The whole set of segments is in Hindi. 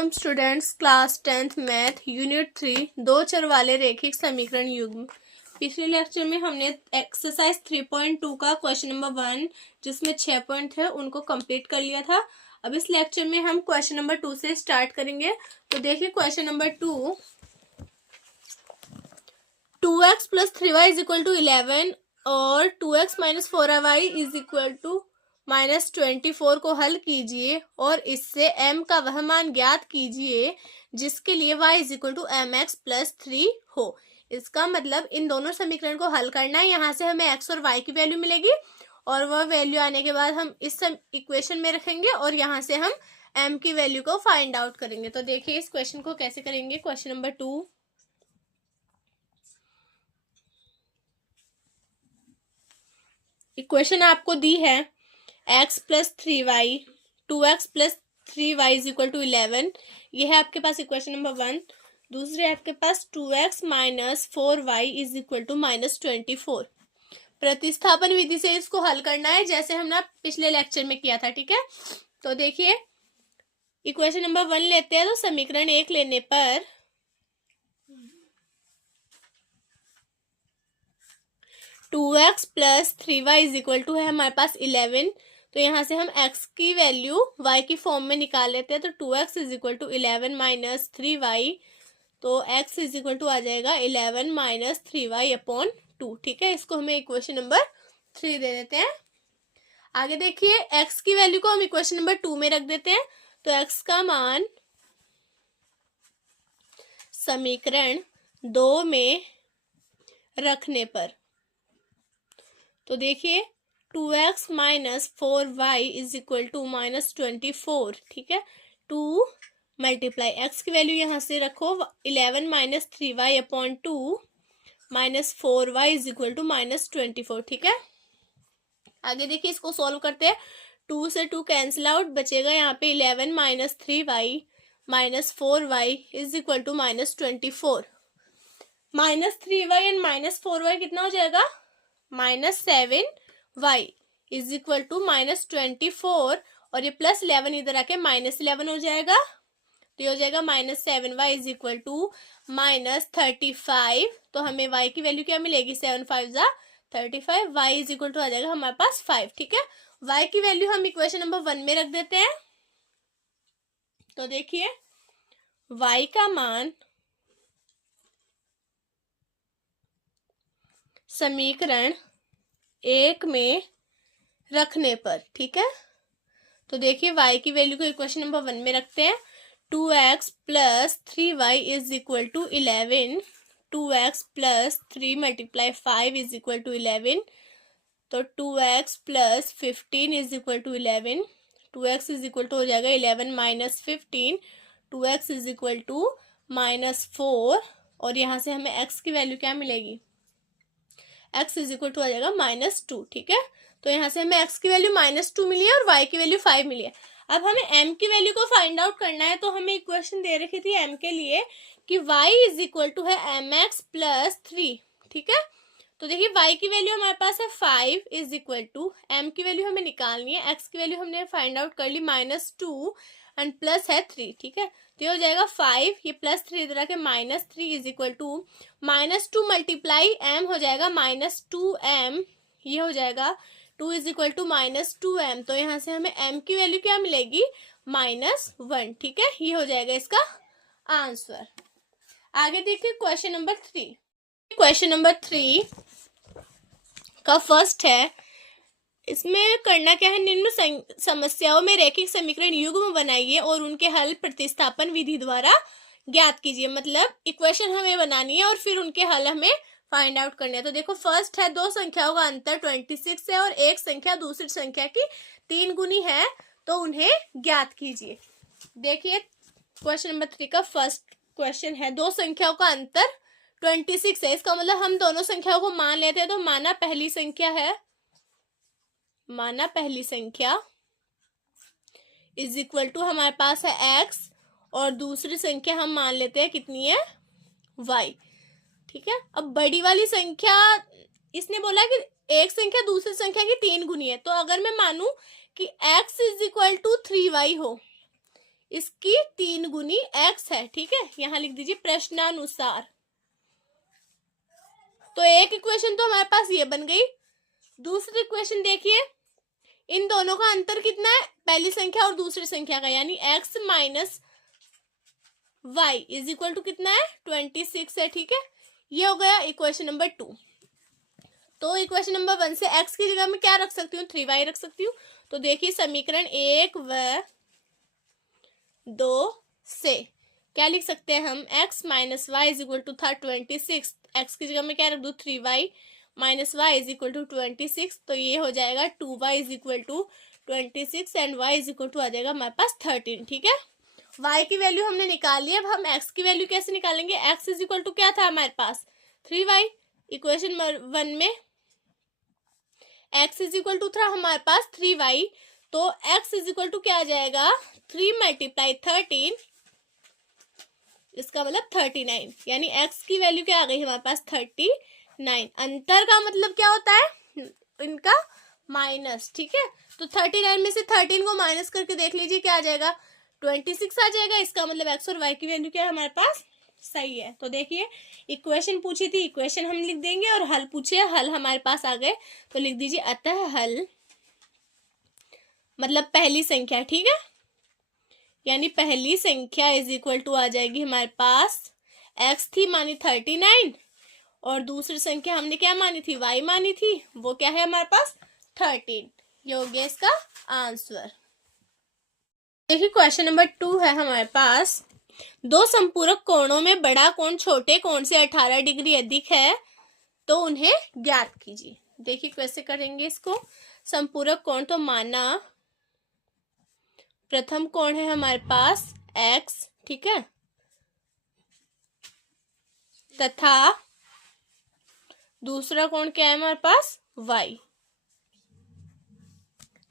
हम students class 10th math unit 3 दो चर वाले रेखिक समीकरण युग्म। पिछले लेक्चर में हमने एक्सरसाइज 3.2 का क्वेश्चन नंबर 1 जिसमें 6 पॉइंट थे उनको कंप्लीट कर लिया था। अब इस लेक्चर में हम क्वेश्चन नंबर 2 से स्टार्ट करेंगे। तो देखिए question number 2, 2x plus 3y is equal to 11 और 2x minus 4y is equal to -24 को हल कीजिए और इससे m का वह मान ज्ञात कीजिए जिसके लिए y is equal to mx plus 3 हो। इसका मतलब इन दोनों समीकरण को हल करना है। यहाँ से हमें x और y की वैल्यू मिलेगी और वह वैल्यू आने के बाद हम इस इक्वेशन में रखेंगे और यहाँ से हम m की वैल्यू को फाइंड आउट करेंगे। तो देखिए इस क्वेश्चन को कैसे करेंगे। क्वेश्चन नंबर 2, इक्वेशन आपको दी है x plus 3y, 2x plus 3y is equal to 11। ये है आपके पास इक्वेशन नंबर 1। दूसरे आपके पास 2x minus 4y is equal to -24। प्रतिस्थापन विधि से इसको हल करना है जैसे हमने पिछले लेक्चर में किया था। ठीक है, तो देखिए इक्वेशन नंबर 1 लेते हैं। तो समीकरण 1 लेने पर two x plus 3y is equal to है हमारे पास 11। तो यहाँ से हम x की वैल्यू y की फॉर्म में निकाल लेते हैं। तो 2x is equal to 11 minus 3y, तो x इज इक्वल टू आ जाएगा 11 माइनस 3y अपॉन 2। ठीक है, इसको हमें इक्वेशन नंबर 3 दे देते हैं। आगे देखिए x की वैल्यू को हम इक्वेशन नंबर 2 में रख देते हैं। तो x का मान समीकरण 2 में रखने पर, तो देखिए 2x minus 4y is equal to -24। ठीक है, 2 मल्टीप्लाई x की वैल्यू यहाँ से रखो 11 minus 3y upon 2 minus 4y is equal to -24। ठीक है, आगे देखिए इसको सॉल्व करते हैं। 2 से 2 कैंसिल आउट, बचेगा यहाँ पे 11 minus 3y minus 4y is equal to -24। Minus 3y and minus 4y कितना हो जाएगा, -7y इज इक्वल टू -24 और ये प्लस 11 इधर आके -11 हो जाएगा। तो ये हो जाएगा -7y इज इक्वल टू -35। तो हमें y की वैल्यू क्या मिलेगी, 7 5 जा 35, y इज इक्वल टू आ जाएगा हमारे पास 5। ठीक है, y की वैल्यू हम इक्वेशन नंबर 1 में रख देते हैं। तो देखिए y का मान समीकरण 1 में रखने पर, ठीक है, तो देखिए y की वैल्यू को इक्वेशन नंबर 1 में रखते हैं। 2x plus 3y is equal to 11, 2x plus 3 multiply 5 is equal to 11। तो 2x plus 15 is equal to 11, 2x is equal to हो जाएगा 11 minus 15, 2x is equal to -4 और यहाँ से हमें x की वैल्यू क्या मिलेगी, x इज इक्वल टू आ जाएगा -2। ठीक है, तो यहाँ से हमें x की वैल्यू -2 मिली है और y की वैल्यू 5 मिली है। अब हमें m की वैल्यू को फाइंड आउट करना है। तो हमें इक्वेशन दे रखी थी m के लिए कि y इज इक्वल टू है mx प्लस 3। ठीक है, तो देखिए y की वैल्यू हमारे पास है 5 इज इक्वल टू, m की वैल्यू हमें निकालनी है, x की वैल्यू हमने फाइंड आउट कर ली -2 एंड प्लस है 3। ठीक है, तो ये हो जाएगा 5, ये प्लस 3 इधर आके -3 is equal to -2 multiply m हो जाएगा -2m, ये हो जाएगा 2 इज इक्वल टू -2m। तो यहाँ से हमें m की वैल्यू क्या मिलेगी, -1। ठीक है, ये हो जाएगा इसका आंसर। आगे देखिए क्वेश्चन नंबर 3। क्वेश्चन नंबर 3 का फर्स्ट है, इसमें करना क्या है, निम्न समस्याओं में रैखिक समीकरण युग्म बनाइए और उनके हल प्रतिस्थापन विधि द्वारा ज्ञात कीजिए। मतलब इक्वेशन हमें बनानी है और फिर उनके हल हमें फाइंड आउट करने हैं। तो देखो फर्स्ट है, दो संख्याओं का अंतर 26 है और एक संख्या दूसरी संख्या की 3 गुनी है, तो उन्हें ज्ञात कीजिए। देखिए क्वेश्चन नंबर 3 का फर्स्ट क्वेश्चन है, दो संख्याओं का अंतर 26 है। इसका मतलब हम दोनों संख्याओं को मान लेते हैं। तो माना पहली संख्या इज इक्वल टू हमारे पास है x और दूसरी संख्या हम मान लेते हैं कितनी है, y। ठीक है, अब बड़ी वाली संख्या इसने बोला कि एक संख्या दूसरी संख्या की 3 गुनी है। तो अगर मैं मानूं कि x is equal to 3y हो, इसकी 3 गुनी x है, ठीक है। यहां लिख दीजिए प्रश्नानुसार। तो एक इक्वेशन तो हमारे पास ये बन गई। दूसरी इक्वेशन देखिए, इन दोनों का अंतर कितना है, पहली संख्या और दूसरी संख्या का, यानी x minus y is equal to कितना है 26 है, ठीक है। ये हो गया इक्वेशन नंबर 2। तो इक्वेशन नंबर 1 से x की जगह में क्या रख सकती हूँ, 3y रख सकती हूँ। तो देखिए समीकरण 1 व 2 से क्या लिख सकते हैं हम, x minus y is equal to था 26, x की जगह में क्या रख दू 3y minus y is equal to 26, तो ये हो जाएगा 2y is equal to 26 and y is equal to आ जाएगा हमारे पास 13, ठीक है। y की वैल्यू हमने निकाल ली। अब हम x की वैल्यू कैसे निकालेंगे, x इज इक्वल टू क्या था हमारे पास 3y, इक्वेशन 1 में x इज इक्वल टू था हमारे पास 3y, तो x इज इक्वल टू क्या आ जाएगा 3 मल्टीप्लाई 13, इसका मतलब 39, यानी x की वैल्यू क्या आ गई हमारे पास 39। अंतर का मतलब क्या होता है, इनका माइनस, ठीक है। तो 39 में से 13 को माइनस करके देख लीजिए क्या आ जाएगा 26 आ जाएगा। इसका मतलब x और y की वैल्यू क्या है हमारे पास सही है। तो देखिए इक्वेशन पूछी थी, इक्वेशन हम लिख देंगे, और हल पूछे, हल हमारे पास आ गए, तो लिख दीजिए अतः हल मतलब पहली संख्या, ठीक है। यानी पहली संख्या इज इक्वल टू आ जाएगी हमारे पास x थी मानी 39, और दूसरी संख्या हमने क्या मानी थी y मानी थी, वो क्या है हमारे पास 13। ये हो गया इसका आंसर। देखिए क्वेश्चन नंबर 2 है हमारे पास, दो संपूरक कोणों में बड़ा कोण छोटे कोण से 18 डिग्री अधिक है, तो उन्हें ज्ञात कीजिए। देखिए कैसे करेंगे इसको। संपूरक कोण तो माना प्रथम कोण है हमारे पास x, ठीक है, तथा दूसरा कोण क्या है हमारे पास y।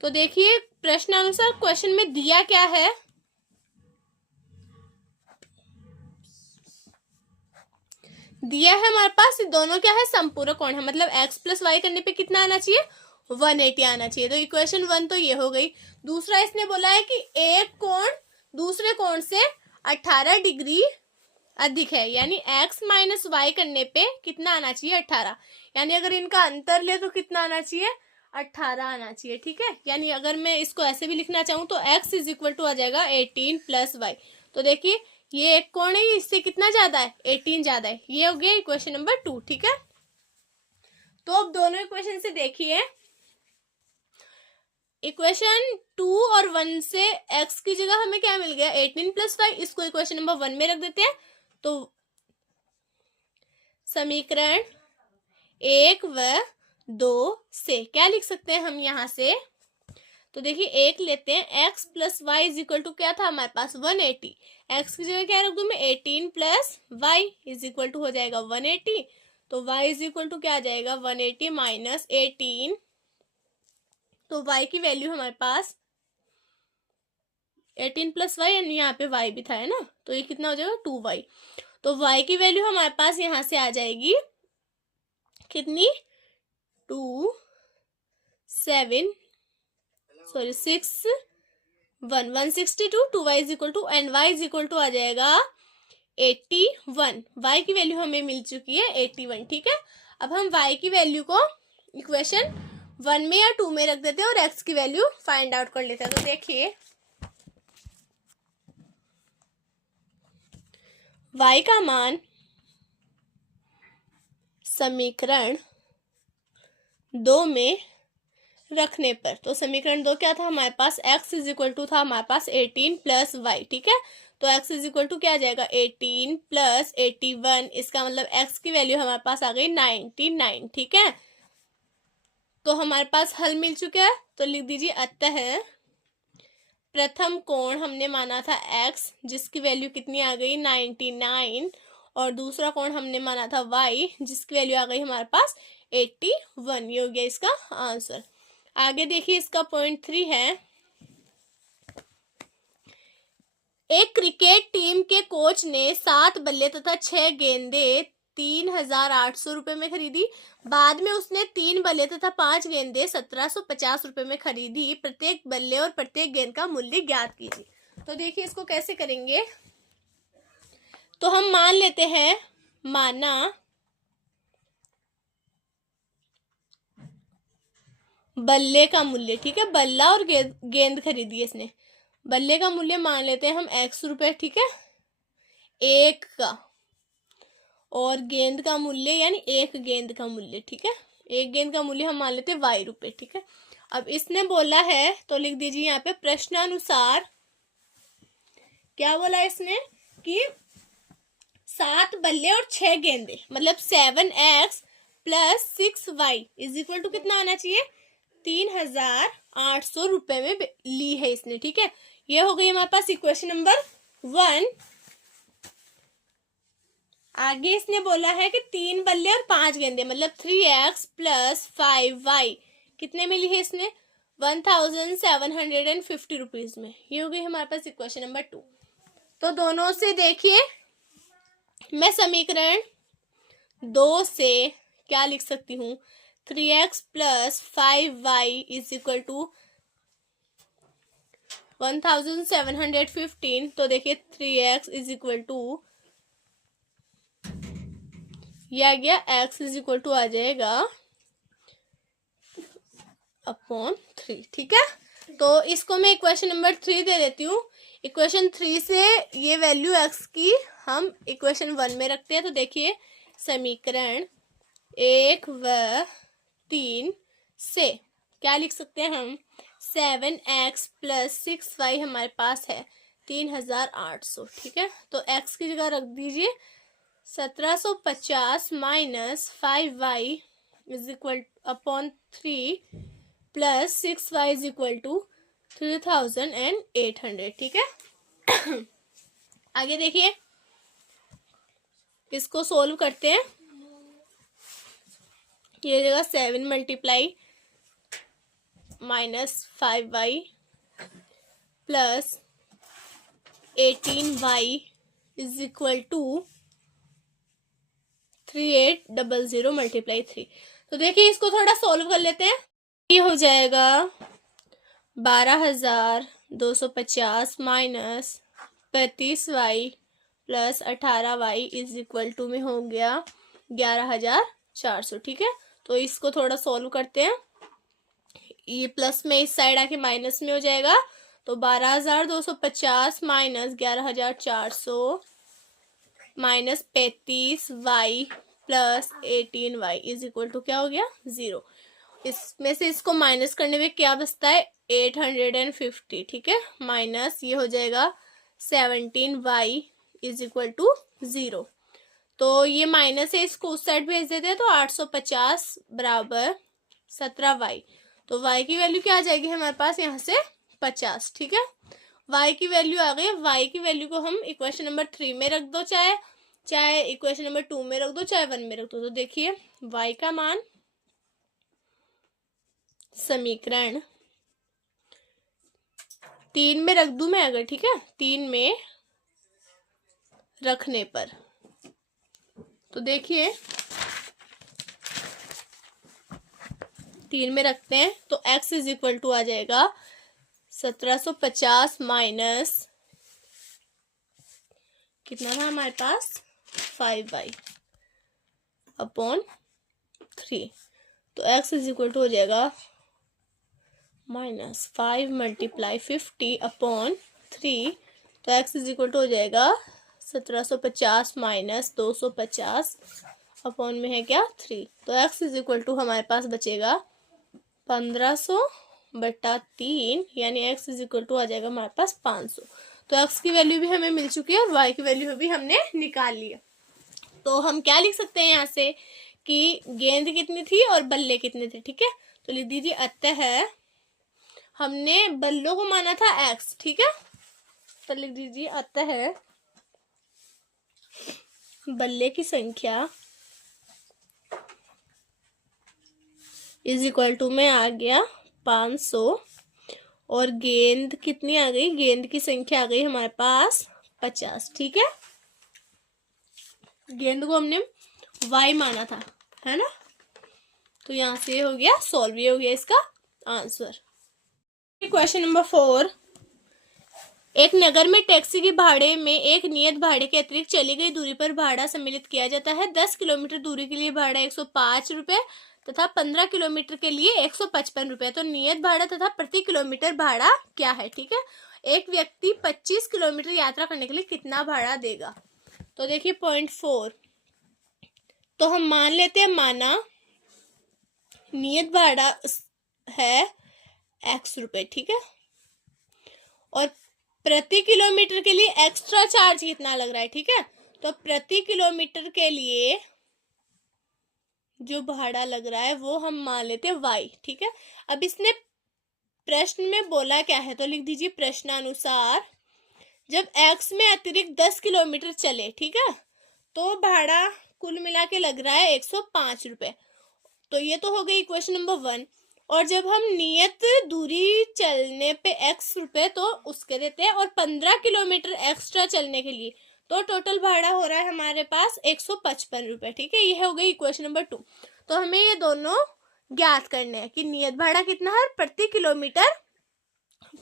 तो देखिए प्रश्नानुसार क्वेश्चन में दिया क्या है, दिया है हमारे पास दोनों क्या है संपूरक कोण है, मतलब x प्लस वाई करने पे कितना आना चाहिए 180 आना चाहिए। तो इक्वेशन 1 तो ये हो गई। दूसरा इसने बोला है कि एक कोण दूसरे कोण से 18 डिग्री अधिक है, यानी x माइनस वाई करने पे कितना आना चाहिए 18, यानी अगर इनका अंतर ले तो कितना आना चाहिए 18 आना चाहिए, ठीक है। यानी अगर मैं इसको ऐसे भी लिखना चाहूँ तो x इज इक्वल टू आ जाएगा 18 प्लस वाई। तो देखिए ये एक कोण है, इससे कितना ज्यादा है 18 ज्यादा है। ये हो गया इक्वेशन नंबर 2, ठीक है। तो अब दोनों इक्वेशन से देखिए, इक्वेशन 2 और 1 से x की जगह हमें क्या मिल गया 18 प्लस वाई, इसको इक्वेशन नंबर 1 में रख देते हैं। तो समीकरण 1 व 2 से क्या लिख सकते हैं हम यहाँ से, तो देखिए एक लेते हैं x plus y is equal to क्या था हमारे पास 180, x की जगह क्या रख दूं मैं 18 plus y is equal to हो जाएगा 180, तो y इज इक्वल टू क्या आ जाएगा 180 माइनस 18, तो y की वैल्यू हमारे पास 18 प्लस वाई, एंड यहाँ पे y भी था है ना, तो ये कितना हो जाएगा 2y। तो y की वैल्यू हमारे पास यहाँ से आ जाएगी कितनी 162, 2y is equal to and y is equal to आ जाएगा 81। y की वैल्यू हमें मिल चुकी है 81, ठीक है। अब हम y की वैल्यू को इक्वेशन 1 में या 2 में रख देते हैं और x की वैल्यू फाइंड आउट कर लेते हैं। तो देखिए y का मान समीकरण 2 में रखने पर, तो समीकरण 2 क्या था हमारे पास x इज इक्वल टू था हमारे पास 18 प्लस वाई, ठीक है। तो x इज इक्वल टू क्या आ जाएगा 18 प्लस 81, इसका मतलब x की वैल्यू हमारे पास आ गई 99, ठीक है। तो हमारे पास हल मिल चुका है, तो लिख दीजिए अतः प्रथम कोण हमने माना था x जिसकी वैल्यू कितनी आ गई 99, और दूसरा कोण हमने माना था y जिसकी वैल्यू आ गई हमारे पास 81। ये हो गया इसका आंसर। आगे देखिए इसका पॉइंट 3 है, एक क्रिकेट टीम के कोच ने 7 बल्ले तथा 6 गेंदे 3800 रुपए में खरीदी। बाद में उसने 3 बल्ले तथा 5 गेंदे 1750 रुपए में खरीदी। प्रत्येक बल्ले और प्रत्येक गेंद का मूल्य ज्ञात कीजिए। तो देखिए इसको कैसे करेंगे। तो हम मान लेते हैं, माना बल्ले का मूल्य, ठीक है, बल्ला और गेंद खरीदी इसने। बल्ले का मूल्य मान लेते हैं हम x रुपए, ठीक है, एक का, और गेंद का मूल्य यानी एक गेंद का मूल्य, ठीक है, एक गेंद का मूल्य हम मान लेते हैं y रुपए, ठीक है। अब इसने बोला है तो लिख दीजिए यहाँ पे प्रश्नानुसार, क्या बोला इसने कि 7 बल्ले और 6 गेंदे, मतलब 7x plus 6y is equal to कितना आना चाहिए, 3800 रुपए में ली है इसने, ठीक है। ये हो गई हमारे पास इक्वेशन नंबर 1। आगे इसने बोला है कि 3 बल्ले और 5 गेंदे, मतलब 3x प्लस 5y कितने में ली है इसने, 1750 रुपीज में। ये हो गई हमारे पास इक्वेशन नंबर 2। तो दोनों से देखिए मैं समीकरण 2 से क्या लिख सकती हूँ, 3x plus 5y is equal to 1715। तो देखिए 3x इज इक्वल टू, यह आ गया x इज इक्वल टू आ जाएगा अपॉन 3, ठीक है। तो इसको मैं इक्वेशन नंबर 3 दे देती हूँ। इक्वेशन 3 से ये वैल्यू x की हम इक्वेशन 1 में रखते हैं। तो देखिए समीकरण 1 व 3 से क्या लिख सकते हैं हम, 7x प्लस 6y हमारे पास है 3800, ठीक है। तो x की जगह रख दीजिए 1750 minus 5y is equal upon 3 plus 6y is equal to 3800, ठीक है। आगे देखिए इसको सोल्व करते हैं। ये जगह 7 multiply minus 5y plus 18y is equal to 3800 multiply 3। तो देखिए इसको थोड़ा सोल्व कर लेते हैं। ये हो जाएगा 12250 minus 35y plus 18y is equal to में हो गया 11400, ठीक है। तो इसको थोड़ा सोल्व करते हैं। ये प्लस में इस साइड आके माइनस में हो जाएगा। तो 12250 minus 11400 minus 35y plus 18y is equal to क्या हो गया, 0। इसमें से इसको माइनस करने में क्या बचता है, 850, ठीक है, माइनस ये हो जाएगा 17y इज इक्वल टू 0। तो ये माइनस है, इसको उस साइड भेज देते हैं। तो 850 बराबर 17y। तो y की वैल्यू क्या आ जाएगी हमारे पास यहाँ से 50, ठीक है। y की वैल्यू आ गई। y की वैल्यू को हम इक्वेशन नंबर 3 में रख दो, चाहे इक्वेशन नंबर 2 में रख दो, चाहे 1 में रख दो। तो देखिए y का मान समीकरण 3 में रख दूं मैं अगर, ठीक है, 3 में रखने पर, तो देखिए 3 में रखते हैं तो x इज इक्वल टू आ जाएगा 1750 माइनस कितना था हमारे पास 5y अपॉन 3। तो x इज इक्वल टू हो जाएगा माइनस 5 मल्टीप्लाई 50 अपॉन 3। तो x इज इक्वल टू हो जाएगा 1750 माइनस 250 अपॉन में है क्या 3। तो x इज इक्वल टू हमारे पास बचेगा 1500/3, यानी x इज इक्वल टू आ जाएगा हमारे पास 500। तो x की वैल्यू भी हमें मिल चुकी है और y की वैल्यू भी हमने निकाल लिया। तो हम क्या लिख सकते हैं यहाँ से कि गेंद कितनी थी और बल्ले कितने थे, ठीक है। तो लिख दीजिए अतः हमने बल्लों को माना था x, ठीक है। तो लिख दीजिए अतः बल्ले की संख्या इज इक्वल टू में आ गया 500 और गेंद कितनी आ गई, गेंद की संख्या आ गई हमारे पास 50, ठीक है। गेंद को हमने y माना था, है ना। तो यहाँ से हो गया सॉल्व, ये हो गया इसका आंसर। क्वेश्चन नंबर 4, एक नगर में टैक्सी के भाड़े में एक नियत भाड़े के अतिरिक्त चली गई दूरी पर भाड़ा सम्मिलित किया जाता है। 10 किलोमीटर दूरी के लिए भाड़ा 105 रुपये तथा 15 किलोमीटर के लिए 155 रुपये। तो नियत भाड़ा तथा प्रति किलोमीटर भाड़ा क्या है, ठीक है। एक व्यक्ति 25 किलोमीटर यात्रा करने के लिए कितना भाड़ा देगा। तो देखिए पॉइंट 4, तो हम मान लेते हैं, माना नियत भाड़ा है x रुपए, ठीक है, और प्रति किलोमीटर के लिए एक्स्ट्रा चार्ज कितना लग रहा है, ठीक है। तो प्रति किलोमीटर के लिए जो भाड़ा लग रहा है वो हम मान लेते हैं y, ठीक है। अब इसने प्रश्न में बोला क्या है, तो लिख दीजिए प्रश्नानुसार जब x में अतिरिक्त 10 किलोमीटर चले, ठीक है, तो भाड़ा कुल मिला के लग रहा है 105 रुपये। तो ये तो हो गई इक्वेशन नंबर 1। और जब हम नियत दूरी चलने पे x रुपये तो उसके देते हैं, और 15 किलोमीटर एक्स्ट्रा चलने के लिए तो टोटल भाड़ा हो रहा है हमारे पास 155 रुपये, ठीक है। ये हो गई इक्वेशन नंबर 2। तो हमें ये दोनों ज्ञात करने हैं कि नियत भाड़ा कितना है, प्रति किलोमीटर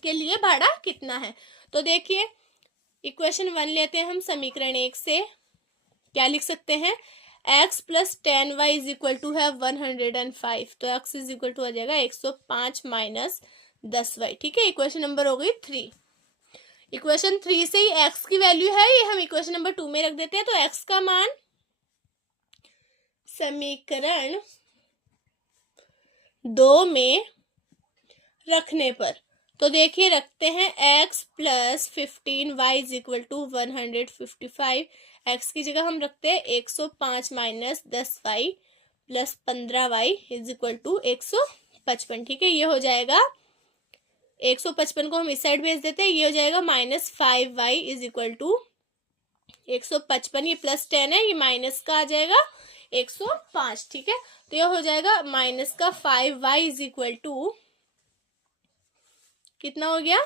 के लिए भाड़ा कितना है। तो देखिए इक्वेशन 1 लेते हैं हम, समीकरण 1 से क्या लिख सकते हैं, x प्लस 10y इज इक्वल टू है 105। तो x इज इक्वल टू आ जाएगा 105 माइनस 10y, ठीक है। इक्वेशन नंबर हो गई 3। इक्वेशन 3 से ही x की वैल्यू है, ये हम इक्वेशन नंबर 2 में रख देते हैं। तो x का मान समीकरण 2 में रखने पर, तो देखिए रखते हैं x प्लस 15y is equal to 155। x की जगह हम रखते हैं 105 minus 10y plus 15y is equal to 155, ठीक है। ये हो जाएगा 155 को हम इस साइड भेज देते हैं, ये हो जाएगा minus 5y is equal to 155, ये प्लस 10 है, ये माइनस का आ जाएगा 105, ठीक है। तो ये हो जाएगा माइनस का 5y इज इक्वल टू कितना हो गया,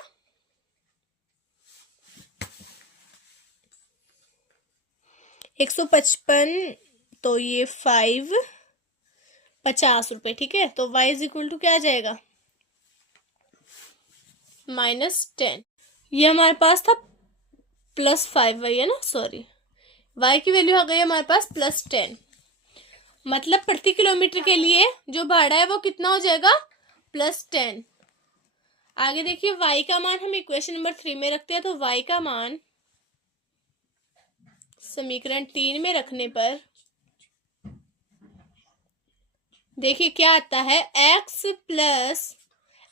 155, तो ये 50 रुपये, ठीक है। तो y इज इक्वल टू क्या आ जाएगा, -10। ये हमारे पास था प्लस 5y है ना, सॉरी, y की वैल्यू आ गई हमारे पास +10। मतलब प्रति किलोमीटर के लिए जो भाड़ा है वो कितना हो जाएगा, +10। आगे देखिए y का मान हम इक्वेशन नंबर 3 में रखते हैं। तो y का मान समीकरण 3 में रखने पर देखिए क्या आता है,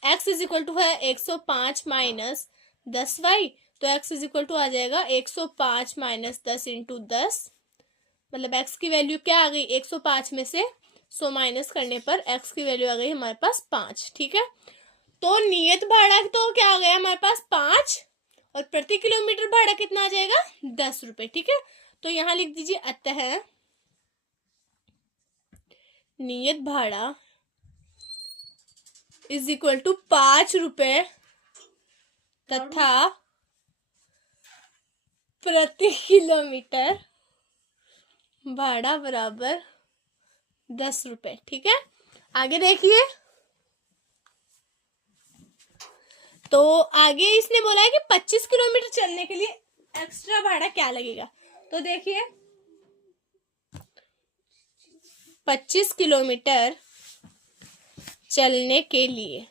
x इज इक्वल टू है 105 माइनस 10y। तो x इज इक्वल टू आ जाएगा 105 माइनस 10 इंटू 10, मतलब x की वैल्यू क्या आ गई, 105 में से 100 माइनस करने पर x की वैल्यू आ गई हमारे पास 5, ठीक है। तो नियत भाड़ा तो क्या आ गया हमारे पास 5, और प्रति किलोमीटर भाड़ा कितना आ जाएगा, 10 रुपये, ठीक है। तो यहां लिख दीजिए अतः नियत भाड़ा इज इक्वल टू 5 रुपये तथा प्रति किलोमीटर भाड़ा बराबर 10 रुपये, ठीक है। आगे देखिए, तो आगे इसने बोला है कि 25 किलोमीटर चलने के लिए एक्स्ट्रा भाड़ा क्या लगेगा। तो देखिए 25 किलोमीटर चलने के लिए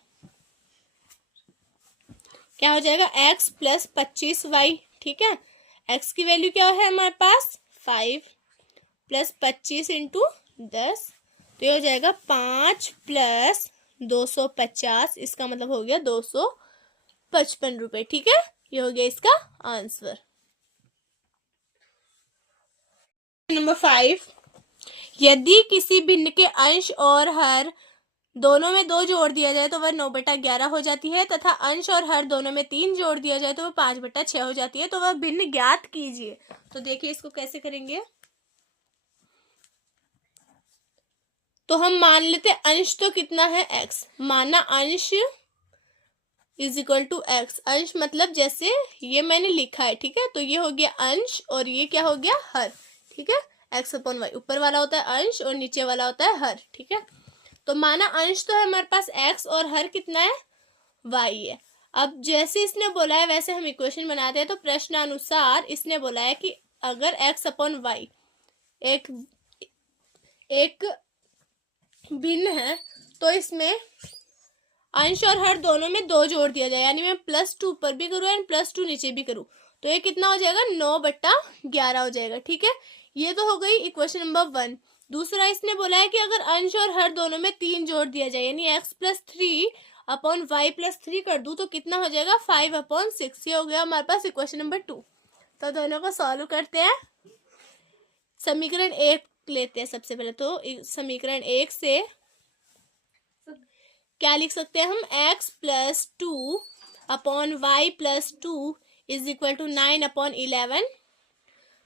क्या हो जाएगा, x प्लस 25y, ठीक है। x की वैल्यू क्या है हमारे पास 5 प्लस 25 इंटू 10, तो ये हो जाएगा 5 प्लस 250, इसका मतलब हो गया 255 रुपये, ठीक है। ये हो गया इसका आंसर। नंबर 5, यदि किसी भिन्न के अंश और हर दोनों में 2 जोड़ दिया जाए तो वह 9/11 हो जाती है, तथा अंश और हर दोनों में 3 जोड़ दिया जाए तो वह 5/6 हो जाती है। तो वह भिन्न ज्ञात कीजिए। तो देखिए इसको कैसे करेंगे, तो हम मान लेते अंश तो कितना है x, माना अंश इज इक्वल टू x, अंश मतलब जैसे ये मैंने लिखा है, ठीक है। तो ये हो गया अंश और ये क्या हो गया हर, ठीक है। x/y, ऊपर वाला होता है अंश और नीचे वाला होता है हर, ठीक है। तो माना अंश तो है हमारे पास x और हर कितना है y है। अब जैसे इसने बोला है वैसे हम इक्वेशन बनाते हैं। तो प्रश्नानुसार इसने बोला है कि अगर x अपॉन वाई एक भिन्न है तो इसमें अंश और हर दोनों में 2 जोड़ दिया जाए, यानी मैं +2 ऊपर भी करूँ एंड +2 नीचे भी करूँ, तो ये कितना हो जाएगा 9/11 हो जाएगा। ठीक है, ये तो हो गई इक्वेशन नंबर 1। दूसरा इसने बोला है कि अगर अंश और हर दोनों में 3 जोड़ दिया जाए, यानी x+3 अपॉन y+3 कर दूं तो कितना हो जाएगा 5/6। ये हो गया हमारे पास इक्वेशन नंबर 2। तो दोनों को सॉल्व करते हैं। समीकरण 1 लेते हैं सबसे पहले। तो समीकरण 1 से क्या लिख सकते हैं हम, x+2 upon y+2 is equal to 9/11।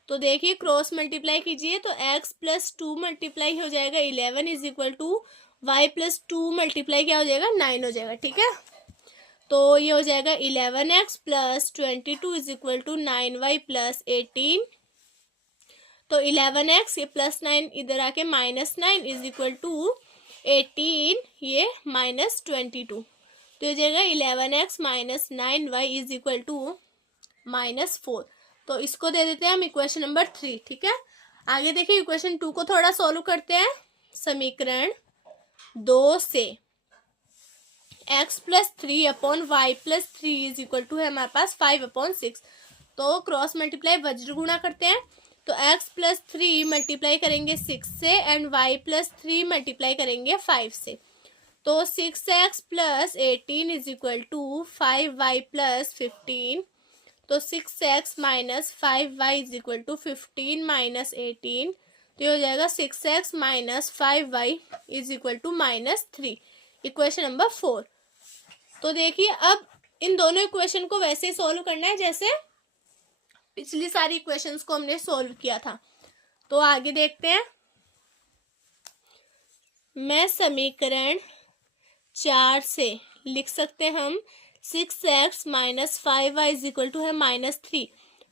तो देखिए क्रॉस मल्टीप्लाई कीजिए तो x+2 मल्टीप्लाई हो जाएगा 11 is equal to y+2 multiply क्या हो जाएगा 9 हो जाएगा। ठीक है, तो ये हो जाएगा 11x + 22 is equal to 9y + 18। तो 11x ये +9 इधर आके -9 इज इक्वल टू 18 ये -22। तो हो जाएगा 11x - 9y is equal to -4। तो इसको दे देते हैं हम इक्वेशन नंबर 3। ठीक है, आगे देखिए इक्वेशन 2 को थोड़ा सॉल्व करते हैं। समीकरण 2 से x+3 upon y+3 is equal to है हमारे पास 5/6। तो क्रॉस मल्टीप्लाई वज्र गुणा करते हैं। तो x+3 मल्टीप्लाई करेंगे 6 से एंड y+3 मल्टीप्लाई करेंगे 5 से। तो 6x + 18 is equal to 5y + 15। तो 6x - 5y is equal to 15 - 18। तो ये हो जाएगा 6x - 5y is equal to -3। Equation number 4। तो देखिए अब इन दोनों इक्वेशन को वैसे ही सॉल्व करना है जैसे पिछली सारी इक्वेशंस को हमने सॉल्व किया था। तो आगे देखते हैं। मैं समीकरण 4 से लिख सकते हैं हम 6x - 5y is equal to है -3।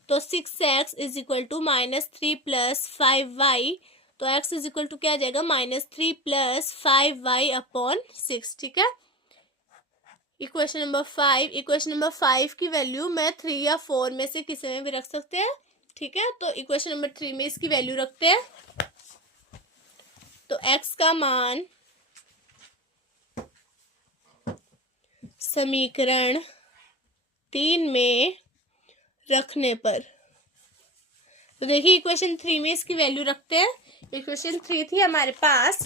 तो 6x is equal to -3 + 5y। तो x इज इक्वल टू क्या आ जाएगा -3 + 5y/6। ठीक है, इक्वेशन नंबर 5। इक्वेशन नंबर 5 की वैल्यू मैं 3 या 4 में से किसी में भी रख सकते हैं। ठीक है, तो इक्वेशन नंबर 3 में इसकी वैल्यू रखते हैं। तो x का मान समीकरण 3 में रखने पर, तो देखिए इक्वेशन 3 में इसकी वैल्यू रखते हैं। इक्वेशन 3 थी हमारे पास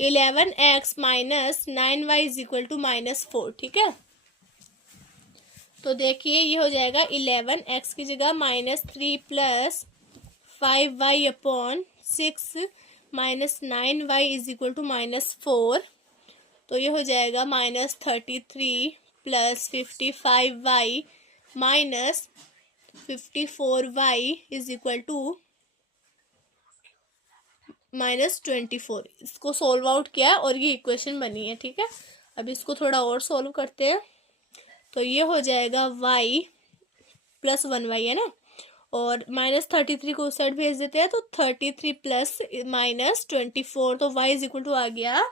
11x - 9y is equal to -4। ठीक है, तो देखिए ये हो जाएगा 11x की जगह -3 + 5y/6 - 9y is equal to -4। तो ये हो जाएगा -33 + 55y - 54y is equal to -24। इसको सोल्व आउट किया और ये इक्वेशन बनी है। ठीक है, अब इसको थोड़ा और सोल्व करते हैं। तो ये हो जाएगा y + 1y है ना, और -33 को उस साइड भेज देते हैं। तो 33 + -24, तो y इज इक्वल टू आ गया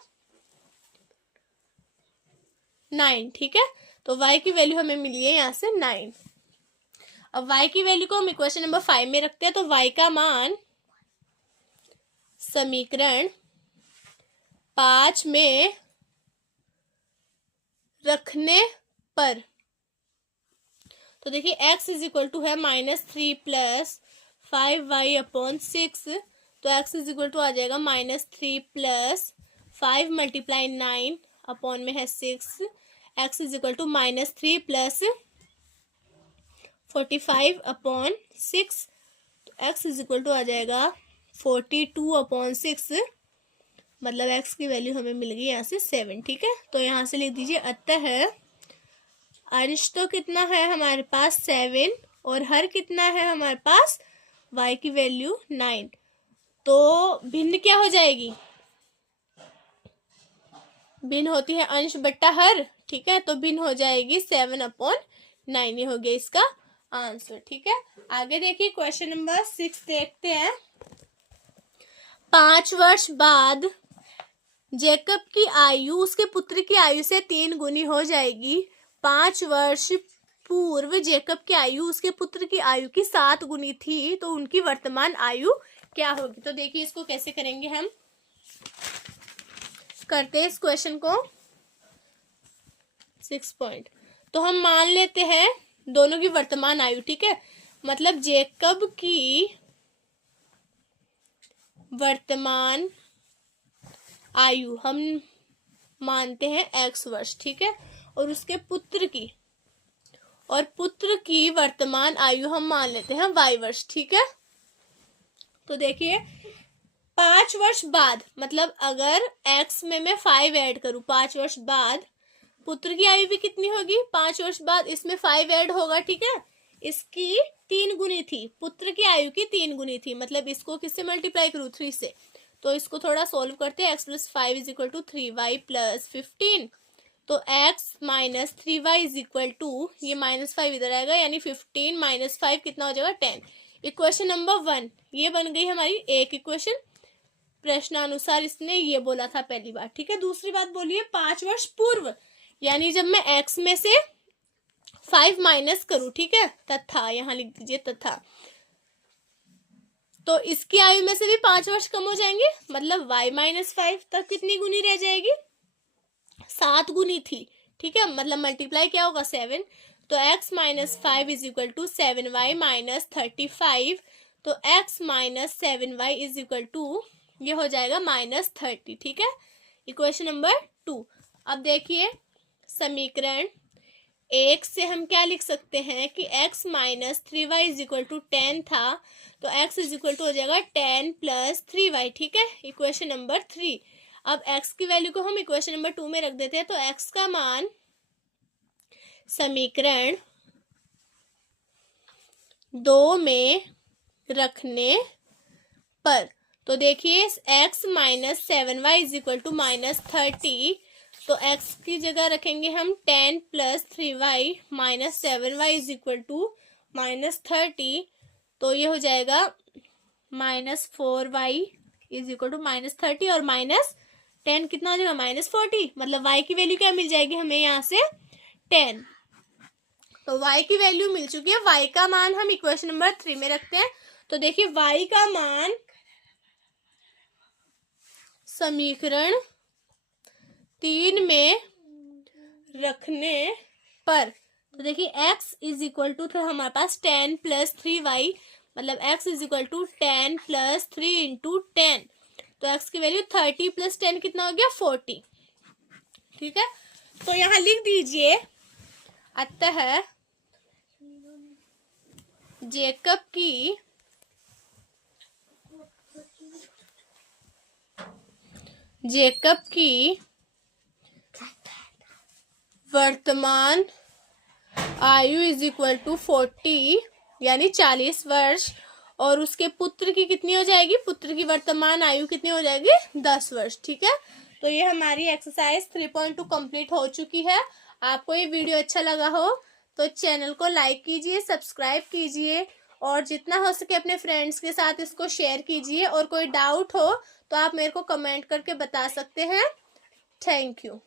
9। ठीक है, तो y की वैल्यू हमें मिली है यहाँ से 9। अब y की वैल्यू को हम इक्वेशन नंबर 5 में रखते हैं। तो y का मान समीकरण 5 में रखने पर, तो देखिए x इज इक्वल टू है -3 + 5y/6। तो x इज इक्वल टू आ जाएगा -3 + 5 × 9 अपॉन में है 6। x is equal to -3 + 45/6। तो x इज इक्वल टू आ जाएगा 42/6। मतलब x की वैल्यू हमें मिल गई यहाँ से 7। ठीक है, तो यहाँ से लिख दीजिए अतः अंश तो कितना है हमारे पास 7 और हर कितना है हमारे पास y की वैल्यू 9। तो भिन्न क्या हो जाएगी, भिन्न होती है अंश बट्टा हर। ठीक है, तो भिन्न हो जाएगी 7/9। ये हो गया इसका आंसर। ठीक है, आगे देखिए क्वेश्चन नंबर 6 देखते हैं। 5 वर्ष बाद जेकब की आयु उसके पुत्र की आयु से 3 गुनी हो जाएगी। 5 वर्ष पूर्व जेकब की आयु उसके पुत्र की आयु की 7 गुनी थी, तो उनकी वर्तमान आयु क्या होगी। तो देखिए इसको कैसे करेंगे, हम करते हैं इस क्वेश्चन को 6 पॉइंट। तो हम मान लेते हैं दोनों की वर्तमान आयु, ठीक है। मतलब जेकब की वर्तमान आयु हम मानते हैं x वर्ष, ठीक है। और उसके पुत्र की वर्तमान आयु हम मान लेते हैं y वर्ष, ठीक है। तो देखिए 5 वर्ष बाद, मतलब अगर x में मैं 5 ऐड करूं 5 वर्ष बाद, पुत्र की आयु भी कितनी होगी 5 वर्ष बाद, इसमें 5 ऐड होगा, ठीक है। इसकी 3 गुनी थी, पुत्र की आयु की 3 गुनी थी, मतलब इसको किससे मल्टीप्लाई करूं 3 से। तो इसको थोड़ा सोल्व करते हैं। x + 5 = 3y + 15। तो x - 3y = ये -5 इधर आएगा, यानी 15 - 5 कितना हो जाएगा 10। इक्वेशन नंबर 1 ये बन गई हमारी एक इक्वेशन। प्रश्नानुसार इसने ये बोला था पहली बार, ठीक है। दूसरी बात बोलिए 5 वर्ष पूर्व, यानी जब मैं x में से 5 माइनस करूं, ठीक है, तथा यहाँ लिख दीजिए तथा, तो इसकी आयु में से भी 5 वर्ष कम हो जाएंगे, मतलब y - 5 तक कितनी गुनी रह जाएगी 7 गुनी थी, ठीक है। मतलब मल्टीप्लाई क्या होगा 7। तो x - 5 = 7y - 35। तो x - 7y = ये हो जाएगा -30, ठीक है। Equation number 2। अब देखिए समीकरण 1 से हम क्या लिख सकते हैं कि x - 3y = 10 था, तो x = हो जाएगा 10 + 3y, ठीक है। Equation number 3। अब x की वैल्यू को हम इक्वेशन नंबर 2 में रख देते हैं। तो x का मान समीकरण 2 में रखने पर, तो देखिए x - 7y = -30। तो x की जगह रखेंगे हम 10 + 3y - 7y = -30। तो ये हो जाएगा -4y = -30 और -10 कितना हो जाएगा -40। मतलब y की वैल्यू क्या मिल जाएगी हमें यहाँ से 10। तो y की वैल्यू मिल चुकी है। y का मान हम इक्वेशन नंबर 3 में रखते हैं। तो देखिए y का मान समीकरण 3 में रखने पर, तो देखिए x = था हमारे पास 10 + 3y, मतलब x = 10 + 3 × 10। तो x की वैल्यू 30 + 10 कितना हो गया 40, ठीक है। तो यहाँ लिख दीजिए अतः जेकब की वर्तमान आयु = 40, यानी 40 वर्ष, और उसके पुत्र की कितनी हो जाएगी, पुत्र की वर्तमान आयु कितनी हो जाएगी 10 वर्ष, ठीक है। तो ये हमारी एक्सरसाइज 3.2 कंप्लीट हो चुकी है। आपको ये वीडियो अच्छा लगा हो तो चैनल को लाइक कीजिए, सब्सक्राइब कीजिए, और जितना हो सके अपने फ्रेंड्स के साथ इसको शेयर कीजिए। और कोई डाउट हो तो आप मेरे को कमेंट करके बता सकते हैं। Thank you.